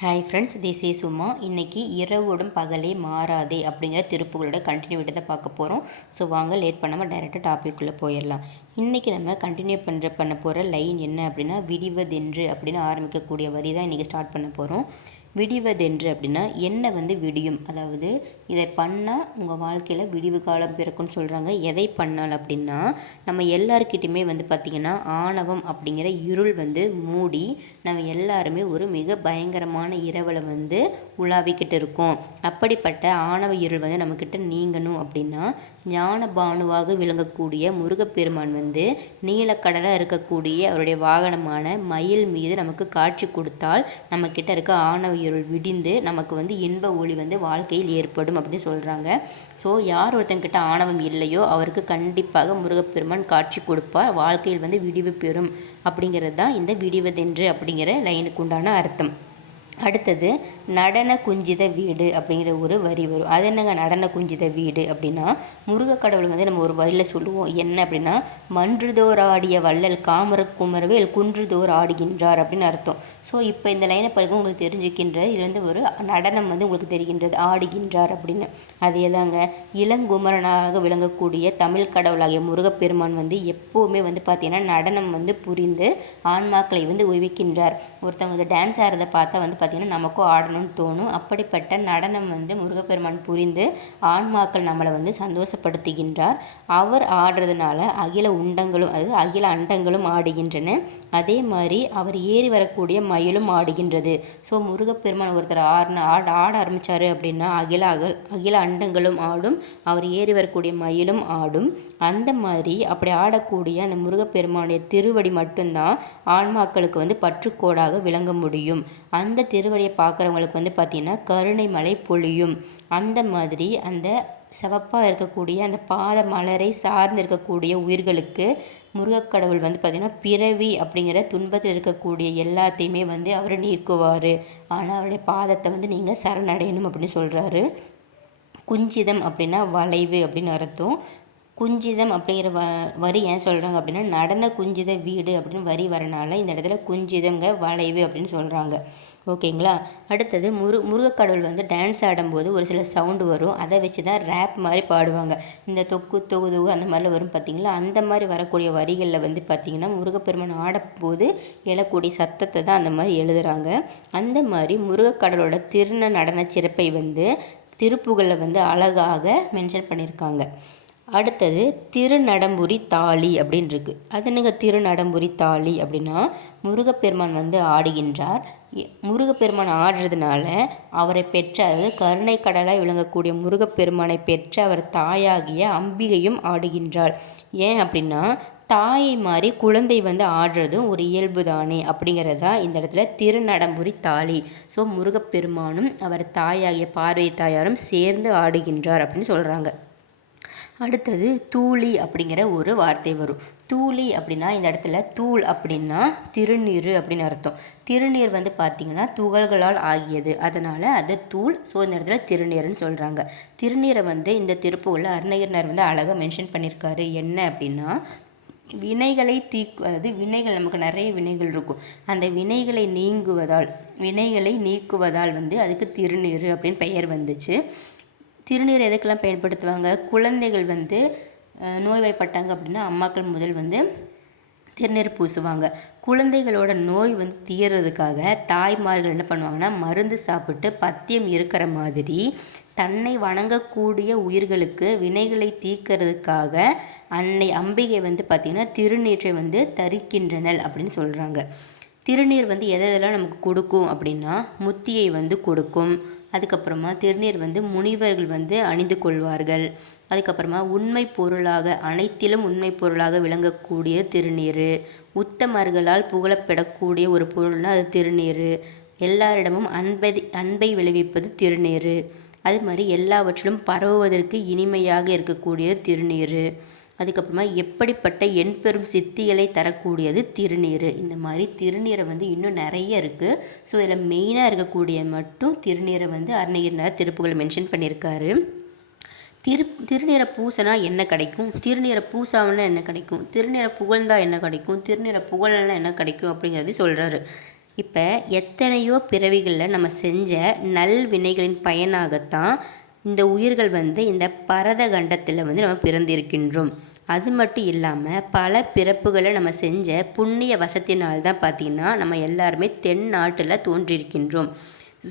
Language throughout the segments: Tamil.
Hi friends this is Uma இன்றைக்கி இரவோடும் பகலே மாறாதே அப்படிங்கிற திருப்புகளோட கண்டினியூட்டி தான் பார்க்க போகிறோம் ஸோ வாங்க லேட் பண்ணாமல் டைரெக்டாக டாபிக்குள்ளே போயிடலாம். இன்றைக்கி நம்ம கண்டினியூ பண்ணுற பண்ண போகிற லைன் என்ன அப்படின்னா விடிவதென்று அப்படின்னு ஆரம்பிக்கக்கூடிய வரி தான் இன்றைக்கி ஸ்டார்ட் பண்ண போகிறோம் விடிவதென்று அப்படின்னா என்ன வந்து விடியும்? அதாவது இதை பண்ணால் உங்கள் வாழ்க்கையில் விடிவு காலம் பிறக்கும்னு சொல்கிறாங்க எதை பண்ணால் அப்படின்னா நம்ம எல்லாருக்கிட்டையுமே வந்து பார்த்திங்கன்னா ஆணவம் அப்படிங்கிற இருள் வந்து மூடி நம்ம எல்லாருமே ஒரு மிக பயங்கரமான இரவில் வந்து உலாவிக்கிட்டு இருக்கோம். அப்படிப்பட்ட ஆணவ இருள் வந்து நம்மக்கிட்ட நீங்கணும் அப்படின்னா ஞான பானுவாக விளங்கக்கூடிய முருகப்பெருமான் வந்து நீலக்கடலாக இருக்கக்கூடிய அவருடைய வாகனமான மயில் மீது நமக்கு காட்சி கொடுத்தால் நம்மக்கிட்ட இருக்க ஆணவ இருள் விடிந்து நமக்கு வந்து இன்ப ஒளி வந்து வாழ்க்கையில் ஏற்படும் அப்படின்னு சொல்கிறாங்க ஸோ யார் ஒருத்தங்கிட்ட ஆணவம் இல்லையோ அவருக்கு கண்டிப்பாக முருகப்பெருமான் காட்சி கொடுப்பார். வாழ்க்கையில் வந்து விடிவு பெறும் அப்படிங்கிறது தான் இந்த விடிவதென்று அப்படிங்கிற லைனுக்கு உண்டான அர்த்தம். அடுத்தது நடன குஞ்சித வீடு அப்படிங்கிற ஒரு வரி வரும். அது என்னங்க? நடன குஞ்சித வீடு அப்படின்னா முருகக்கடவுள் வந்து நம்ம ஒரு வரியில் சொல்லுவோம். என்ன அப்படின்னா மன்றுதோர் ஆடிய வள்ளல் காமர குமரவேல் குன்றுதோர் ஆடுகின்றார் அப்படின்னு அர்த்தம். ஸோ இப்போ இந்த லைனை படிக்கும் உங்களுக்கு தெரிஞ்சுக்கின்ற இதுலேருந்து ஒரு நடனம் வந்து உங்களுக்கு தெரிகின்றது. ஆடுகின்றார் அப்படின்னு. அதே தாங்க இளங்குமரனாக விளங்கக்கூடிய தமிழ் கடவுளாகிய முருகப்பெருமான் வந்து எப்போவுமே வந்து பார்த்தீங்கன்னா நடனம் வந்து புரிந்து ஆன்மாக்களை வந்து உய்விக்கின்றார் ஒருத்தவங்க வந்து டான்ஸ் ஆடுறதை பார்த்தா வந்து பார்த்திங்கன்னா நமக்கும் ஆடணும். ஆடணும்னு தோணும். அப்படிப்பட்ட நடனம் வந்து முருகப்பெருமான் புரிந்து ஆன்மாக்கள் நம்மளை வந்து சந்தோஷப்படுத்துகின்றார். அவர் ஆடுறதுனால அகில உண்டங்களும் அதாவது அகில அண்டங்களும் ஆடுகின்றன. அதே மாதிரி அவர் ஏறி வரக்கூடிய மயிலும் ஆடுகின்றது. ஸோ முருகப்பெருமான் ஒருத்தர் ஆடின ஆட ஆட ஆரம்பித்தார் அப்படின்னா அகில அகல் அகில அண்டங்களும் ஆடும் அவர் ஏறி வரக்கூடிய மயிலும் ஆடும். அந்த மாதிரி அப்படி ஆடக்கூடிய அந்த முருகப்பெருமானுடைய திருவடி மட்டும்தான் ஆன்மாக்களுக்கு வந்து பற்றுக்கோடாக விளங்க முடியும். அந்த திருவடியை பார்க்குறவங்களுக்கு வந்து பார்த்திங்கன்னா கருணை மலை பொழியும். அந்த மாதிரி அந்த சிவப்பாக இருக்கக்கூடிய அந்த பாத மலரை சார்ந்து இருக்கக்கூடிய உயிர்களுக்கு முருகக்கடவுள் வந்து பார்த்திங்கன்னா பிறவி அப்படிங்கிற துன்பத்தில் இருக்கக்கூடிய எல்லாத்தையுமே வந்து அவர் நீக்குவார். ஆனால் அவருடைய பாதத்தை வந்து நீங்கள் சரணடையணும் அப்படின்னு சொல்கிறாரு குஞ்சிதம் அப்படின்னா வளைவு அப்படின்னு அர்த்தம். குஞ்சிதம் அப்படிங்கிற வ வரி ஏன் சொல்கிறாங்க அப்படின்னா நடன குஞ்சித வீடு அப்படின்னு வரி வரனால இந்த இடத்துல குஞ்சிதங்க வளைவு அப்படின்னு சொல்கிறாங்க ஓகேங்களா? அடுத்தது முரு முருகக்கடவுள் வந்து டான்ஸ் ஆடும்போது ஒரு சில சவுண்டு வரும். அதை வச்சு தான் ரேப் மாதிரி பாடுவாங்க. இந்த தொக்கு தொகு தொகு அந்த மாதிரிலாம் வரும் பார்த்திங்களா அந்த மாதிரி வரக்கூடிய வரிகளில் வந்து பார்த்திங்கன்னா முருகப்பெருமான் ஆடும்போது எழக்கூடிய சத்தத்தை தான் அந்த மாதிரி எழுதுகிறாங்க அந்த மாதிரி முருகக்கடவுளோட திருந நடன சிறப்பை வந்து திருப்புகளில் வந்து அழகாக மென்ஷன் பண்ணியிருக்காங்க. அடுத்தது திருநடம்புரி தாலி அப்படின்னு இருக்கு அது என்னங்க திருநடம்புரி தாலி அப்படின்னா முருகப்பெருமான் வந்து ஆடுகின்றார். முருகப்பெருமான் ஆடுறதுனால அவரை பெற்ற அதாவது கருணை கடலாய் விளங்கக்கூடிய முருகப்பெருமானை பெற்ற அவர் தாயாகிய அம்பிகையும் ஆடுகின்றார் ஏன் அப்படின்னா தாயை மாதிரி குழந்தை வந்து ஆடுறதும் ஒரு இயல்பு தானே அப்படிங்கிறதா இந்த இடத்துல திருநடம்புரி தாலி ஸோ முருகப்பெருமானும் அவர் தாயாகிய பார்வை தாயாரும் சேர்ந்து ஆடுகின்றார் அப்படின்னு சொல்கிறாங்க அடுத்தது தூளி அப்படிங்கிற ஒரு வார்த்தை வரும். தூளி அப்படின்னா இந்த இடத்துல தூள் அப்படின்னா திருநீர் அப்படின்னு அர்த்தம். திருநீர் வந்து பார்த்திங்கன்னா துகள்களால் ஆகியது. அதனால் அது தூள் ஸோ இந்த இடத்துல திருநீர்னு சொல்கிறாங்க திருநீரை வந்து இந்த திருப்பூரில் அருணகிரினர் வந்து அழகாக மென்ஷன் பண்ணியிருக்காரு என்ன அப்படின்னா வினைகளை தீக்கு அதாவது வினைகள் நமக்கு நிறைய வினைகள் இருக்கும். அந்த வினைகளை நீங்குவதால் வினைகளை நீக்குவதால் வந்து அதுக்கு திருநீர் அப்படின்னு பெயர் வந்துச்சு. திருநீர் எதுக்கெல்லாம் பயன்படுத்துவாங்க? குழந்தைகள் வந்து நோய்வாய்ப்பட்டாங்க அப்படின்னா அம்மாக்கள் முதல் வந்து திருநீர் பூசுவாங்க. குழந்தைகளோட நோய் வந்து தீர்றதுக்காக தாய்மார்கள் என்ன பண்ணுவாங்கன்னா மருந்து சாப்பிட்டு பத்தியம் இருக்கிற மாதிரி தன்னை வணங்கக்கூடிய உயிர்களுக்கு வினைகளை தீர்க்கறதுக்காக அன்னை அம்பிகை வந்து பார்த்திங்கன்னா திருநீற்றை வந்து தரிக்கின்றனர் அப்படின்னு சொல்கிறாங்க திருநீர் வந்து எதை எதெல்லாம் நமக்கு கொடுக்கும் அப்படின்னா முத்தியை வந்து கொடுக்கும். அதுக்கப்புறமா திருநீர் வந்து முனிவர்கள் வந்து அணிந்து கொள்வார்கள். அதுக்கப்புறமா உண்மை பொருளாக அனைத்திலும் உண்மை பொருளாக விளங்கக்கூடிய திருநீர். உத்தமர்களால் புகழப்படக்கூடிய ஒரு பொருள்னால் அது திருநீர். எல்லாரிடமும் அன்பை அன்பை விளைவிப்பது திருநீர். அது மாதிரி எல்லாவற்றிலும் பரவுவதற்கு இனிமையாக இருக்கக்கூடிய திருநீர். அதுக்கப்புறமா எப்படிப்பட்ட எண்பெரும் சித்திகளை தரக்கூடியது திருநீர் இந்த மாதிரி திருநீரை வந்து இன்னும் நிறைய இருக்குது ஸோ இதில் மெயினாக இருக்கக்கூடிய மட்டும் திருநீரை வந்து அருணகிரினார் திருப்புகள் மென்ஷன் பண்ணியிருக்காரு. திரு திருநீரை பூசனா என்ன கிடைக்கும்? திருநீரை பூசாவனா என்ன கிடைக்கும்? திருநீரை புகழ்ந்தா என்ன கிடைக்கும்? திருநீரை புகழ்னா என்ன கிடைக்கும் அப்படிங்கிறது சொல்கிறாரு இப்போ எத்தனையோ பிறவிகளில் நம்ம செஞ்ச நல் வினைகளின் பயனாகத்தான் இந்த உயிர்கள் வந்து இந்த பரத கண்டத்தில் வந்து நம்ம பிறந்திருக்கின்றோம். அது மட்டும் இல்லாமல் பல பிறப்புகளை நம்ம செஞ்ச புண்ணிய வசத்தினால்தான் பார்த்திங்கன்னா நம்ம எல்லாருமே தென்னாட்டில் தோன்றியிருக்கின்றோம்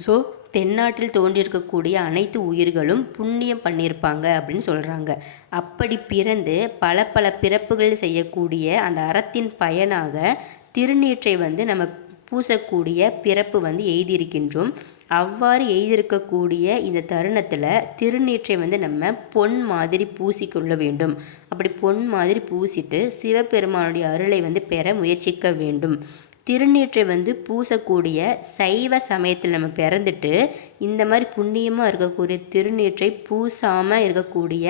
ஸோ தென்னாட்டில் தோன்றியிருக்கக்கூடிய அனைத்து உயிர்களும் புண்ணியம் பண்ணியிருப்பாங்க அப்படின்னு சொல்கிறாங்க அப்படி பிறந்து பல பல பிறப்புகள் செய்யக்கூடிய அந்த அறத்தின் பயனாக திருநீற்றை வந்து நம்ம பூசக்கூடிய பிறப்பு வந்து எய்தியிருக்கின்றோம். அவ்வாறு எய்திருக்கக்கூடிய இந்த தருணத்தில் திருநீற்றை வந்து நம்ம பொன் மாதிரி பூசிக்கொள்ள வேண்டும். அப்படி பொன் மாதிரி பூசிட்டு சிவபெருமானுடைய அருளை வந்து பெற முயற்சிக்க வேண்டும். திருநீற்றை வந்து பூசக்கூடிய சைவ சமயத்தில் நம்ம பிறந்துட்டு இந்த மாதிரி புண்ணியமாக இருக்கக்கூடிய திருநீற்றை பூசாமல் இருக்கக்கூடிய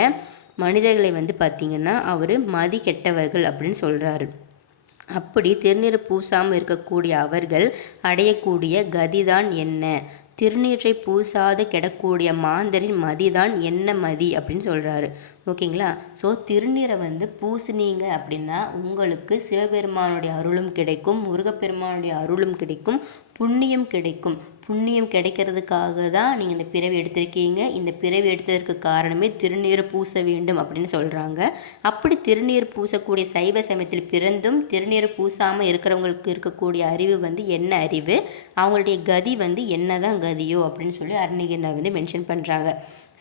மனிதர்களை வந்து பார்த்திங்கன்னா அவர் மதி கெட்டவர்கள் அப்படின்னு சொல்கிறாரு அப்படி திருநீர் பூசாமல் இருக்கக்கூடிய அவர்கள் அடையக்கூடிய கதிதான் என்ன? திருநீற்றை பூசாது கிடக்கூடிய மாந்தரின் மதிதான் என்ன மதி அப்படின்னு சொல்கிறாரு ஓகேங்களா? ஸோ திருநீரை வந்து பூசுனீங்க அப்படின்னா உங்களுக்கு சிவபெருமானுடைய அருளும் கிடைக்கும் முருகப்பெருமானுடைய அருளும் கிடைக்கும் புண்ணியம் கிடைக்கும். புண்ணியம் கிடைக்கிறதுக்காக தான் நீங்கள் இந்த பிறவி எடுத்திருக்கீங்க. இந்த பிறவி எடுத்ததற்கு காரணமே திருநீர் பூச வேண்டும் அப்படின்னு சொல்கிறாங்க அப்படி திருநீர் பூசக்கூடிய சைவ சமயத்தில் பிறந்தும் திருநீர் பூசாமல் இருக்கிறவங்களுக்கு இருக்கக்கூடிய அறிவு வந்து என்ன அறிவு? அவங்களுடைய கதி வந்து என்ன தான் கதியோ அப்படின்னு சொல்லி அருணகிரினார் வந்து மென்ஷன் பண்ணுறாங்க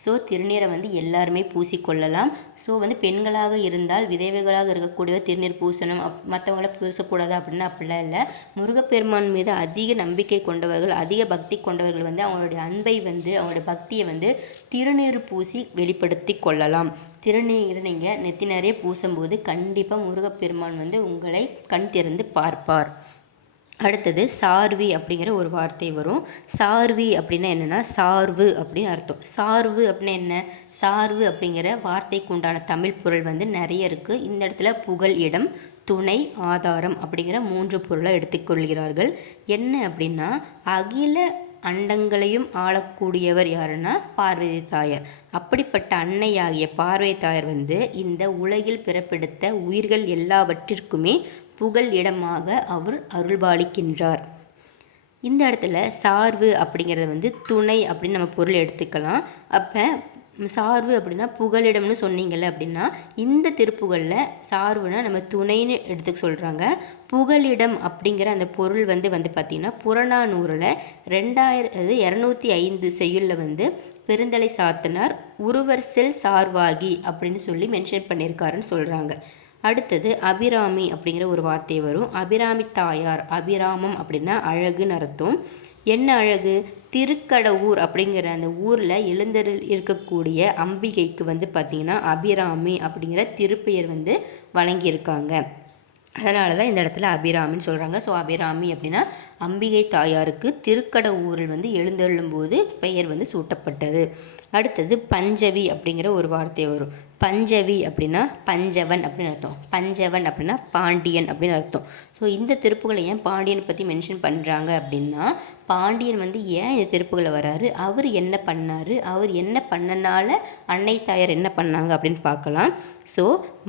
ஸோ திருநீரை வந்து எல்லாருமே பூசிக்கொள்ளலாம். ஸோ வந்து பெண்களாக இருந்தால் விதவைகளாக இருக்கக்கூடிய திருநீர் பூசணும். அப் மற்றவங்கள பூசக்கூடாது அப்படின்னு அப்படிலாம் இல்லை. முருகப்பெருமான் மீது அதிக நம்பிக்கை கொண்டவர்கள் அதிக பக்தி கொண்டவர்கள் வந்து அவங்களுடைய அன்பை வந்து அவங்களுடைய பக்தியை வந்து திருநீர் பூசி வெளிப்படுத்தி கொள்ளலாம். திருநீர் நீங்கள் நெத்தி நிறைய பூசும்போது கண்டிப்பாக முருகப்பெருமான் வந்து உங்களை கண் திறந்து பார்ப்பார். அடுத்தது சார்வி அப்படிங்கிற ஒரு வார்த்தை வரும். சார்வி அப்படின்னா என்னென்னா சார்வு அப்படின்னு அர்த்தம். சார்வு அப்படின்னா என்ன? சார்வு அப்படிங்கிற வார்த்தைக்கு உண்டான தமிழ் பொருள் வந்து நிறைய இருக்குது இந்த இடத்துல புகழ் இடம் துணை ஆதாரம் அப்படிங்கிற மூன்று பொருளை எடுத்துக்கொள்கிறார்கள். என்ன அப்படின்னா அகில அண்டங்களையும் ஆளக்கூடியவர் யாருன்னா பார்வதி தாயார். அப்படிப்பட்ட அன்னையாகிய பார்வை தாயார் வந்து இந்த உலகில் பிறப்பெடுத்த உயிர்கள் எல்லாவற்றிற்குமே புகழ் இடமாக அவர் அருள்பாலிக்கின்றார். இந்த இடத்துல சார்பு அப்படிங்கிறத வந்து துணை அப்படின்னு நம்ம பொருள் எடுத்துக்கலாம். அப்போ சார்பு அப்படின்னா புகலிடம்னு சொன்னீங்கல்ல அப்படின்னா இந்த திருப்புகளில் சார்புனா நம்ம துணைன்னு எடுத்துக்க சொல்கிறாங்க புகலிடம் அப்படிங்கிற அந்த பொருள் வந்து வந்து பார்த்திங்கன்னா புறநானூரில் அது இரநூத்தி ஐந்து செய்யுளில் வந்து பெருந்தலை சாத்தனார் உருவர் செல் சார்வாகி அப்படின்னு சொல்லி மென்ஷன் பண்ணியிருக்காருன்னு சொல்கிறாங்க அடுத்தது அபிராமி அப்படிங்கிற ஒரு வார்த்தை வரும். அபிராமி தாயார் அபிராமம் அப்படின்னா அழகுன்னு அர்த்தம். என்ன அழகு? திருக்கடவுர் அப்படிங்கிற அந்த ஊரில் எழுந்தரு இருக்கக்கூடிய அம்பிகைக்கு வந்து பார்த்திங்கன்னா அபிராமி அப்படிங்கிற திருப்பெயர் வந்து வழங்கியிருக்காங்க. அதனால தான் இந்த இடத்துல அபிராமின்னு சொல்கிறாங்க ஸோ அபிராமி அப்படின்னா அம்பிகை தாயாருக்கு திருக்கட ஊரில் வந்து எழுந்தெழும்போது பெயர் வந்து சூட்டப்பட்டது. அடுத்தது பஞ்சவி அப்படிங்கிற ஒரு வார்த்தை வரும். பஞ்சவி அப்படின்னா பஞ்சவன் அப்படின்னு அர்த்தம். பஞ்சவன் அப்படின்னா பாண்டியன் அப்படின்னு அர்த்தம். ஸோ இந்த திருப்புகளை ஏன் பாண்டியனை பற்றி மென்ஷன் பண்ணுறாங்க அப்படின்னா பாண்டியன் வந்து ஏன் இந்த திருப்புகளை வராரு? அவர் என்ன பண்ணார்? அவர் என்ன பண்ணனால அன்னை தாயார் என்ன பண்ணாங்க அப்படின்னு பார்க்கலாம். ஸோ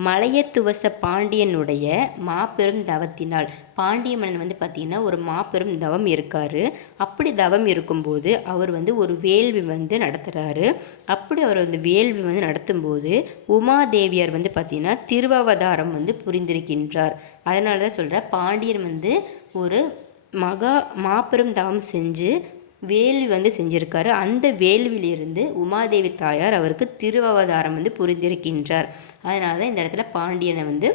மலையத்துவச பாண்டியனுடைய மாபெரும் தவத்தினால் பாண்டிய மன்னன் வந்து பார்த்திங்கன்னா ஒரு மாபெரும் தவம் இருக்கார். அப்படி தவம் இருக்கும்போது அவர் வந்து ஒரு வேள்வி வந்து நடத்துகிறாரு அப்படி அவர் வந்து வேள்வி வந்து நடத்தும்போது உமாதேவியார் வந்து பார்த்திங்கன்னா திருவவதாரம் வந்து புரிந்திருக்கின்றார். அதனால தான் சொல்கிறேன் பாண்டியன் வந்து ஒரு மகா மாபெரும் தவம் செஞ்சு வேள்வி வந்து செஞ்சுருக்காரு. அந்த வேள்வியிலிருந்து உமாதேவி தாயார் அவருக்கு திருவவதாரம் வந்து புரிந்திருக்கின்றார். அதனால தான் இந்த இடத்துல பாண்டியனை வந்து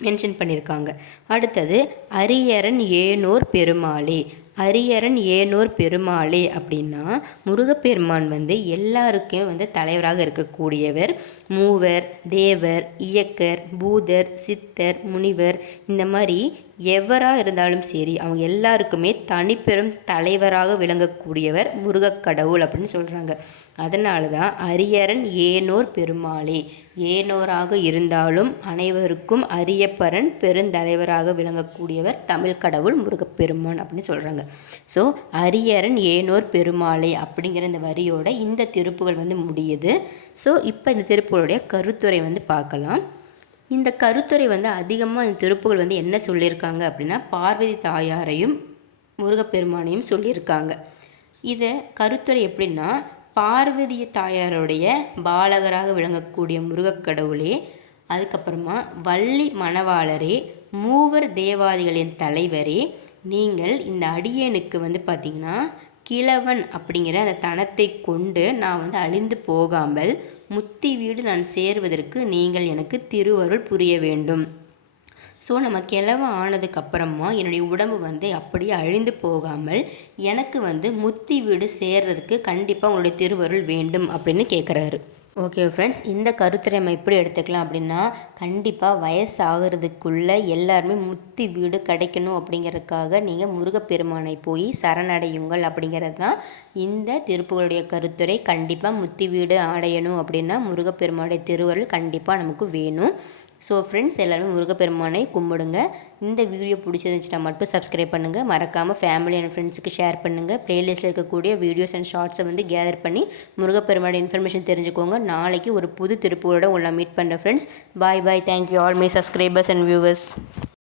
மென்ஷன் பண்ணியிருக்காங்க அடுத்தது அரியரன் ஏனோர் பெருமாளே. அரியரன் ஏனோர் பெருமாளே அப்படின்னா முருகப்பெருமான் வந்து எல்லாருக்கும் வந்து தலைவராக இருக்கக்கூடியவர். மூவர் தேவர் இயக்கர் பூதர் சித்தர் முனிவர் இந்த மாதிரி எவராக இருந்தாலும் சரி அவங்க எல்லாருக்குமே தனிப்பெரும் தலைவராக விளங்கக்கூடியவர் முருகக்கடவுள் அப்படின்னு சொல்கிறாங்க அதனால தான் அரியரன் ஏனோர் பெருமாளே. ஏனோராக இருந்தாலும் அனைவருக்கும் அரியப்பரன் பெருந்தலைவராக விளங்கக்கூடியவர் தமிழ் கடவுள் முருகப்பெருமான் அப்படின்னு சொல்கிறாங்க ஸோ அரியரன் ஏனோர் பெருமாளே அப்படிங்கிற இந்த வரியோட இந்த திருப்புகள் வந்து முடியுது. ஸோ இப்போ இந்த திருப்புகளுடைய கருத்துரை வந்து பார்க்கலாம். இந்த கருத்துரை வந்து அதிகமாக இந்த திருப்புகள் வந்து என்ன சொல்லியிருக்காங்க அப்படின்னா பார்வதி தாயாரையும் முருகப்பெருமானையும் சொல்லியிருக்காங்க. இதை கருத்துரை எப்படின்னா பார்வதி தாயாருடைய பாலகராக விளங்கக்கூடிய முருகக்கடவுளே அதுக்கப்புறமா வள்ளி மணவாளரே மூவர் தேவாதிகளின் தலைவரே நீங்கள் இந்த அடியனுக்கு வந்து பார்த்திங்கன்னா கிழவன் அப்படிங்கிற அந்த தனத்தை கொண்டு நான் வந்து அழிந்து போகாமல் முத்தி வீடு நான் சேருவதற்கு நீங்கள் எனக்கு திருவருள் புரிய வேண்டும். ஸோ நம்ம கிழவன் ஆனதுக்கப்புறமா என்னுடைய உடம்பு வந்து அப்படியே அழிந்து போகாமல் எனக்கு வந்து முத்தி வீடு சேர்றதுக்கு கண்டிப்பாக உங்களுடைய திருவருள் வேண்டும் அப்படின்னு கேட்குறாரு ஓகே ஃப்ரெண்ட்ஸ் இந்த கருத்துரை நம்ம எப்படி எடுத்துக்கலாம் அப்படின்னா கண்டிப்பாக வயசாகிறதுக்குள்ளே எல்லாருமே முத்தி வீடு கிடைக்கணும் அப்படிங்கிறதுக்காக நீங்கள் முருகப்பெருமானை போய் சரணடையுங்கள் அப்படிங்கிறது தான் இந்த திருப்புகளுடைய கருத்துரை. கண்டிப்பாக முத்தி வீடு அடையணும் அப்படின்னா முருகப்பெருமானுடைய திருவருள் கண்டிப்பாக நமக்கு வேணும். ஸோ ஃப்ரெண்ட்ஸ் எல்லாருமே முருகப்பெருமானை கும்பிடுங்க. இந்த வீடியோ பிடிச்சிருந்துச்சுன்னா மட்டும் சப்ஸ்கிரைப் பண்ணுங்கள் மறக்காமல் ஃபேமிலி அண்ட் ஃப்ரெண்ட்ஸுக்கு ஷேர் பண்ணுங்கள் ப்ளேலிஸ்ட்டில் இருக்கக்கூடிய வீடியோஸ் அண்ட் ஷார்ட்ஸை வந்து கேதர் பண்ணி முருகப்பெருமானோட இன்ஃபர்மேஷன் தெரிஞ்சுக்கோங்க. நாளைக்கு ஒரு புது திருப்பூரோட உங்களை மீட் பண்ணுறேன் friends bye bye thank you all my subscribers and viewers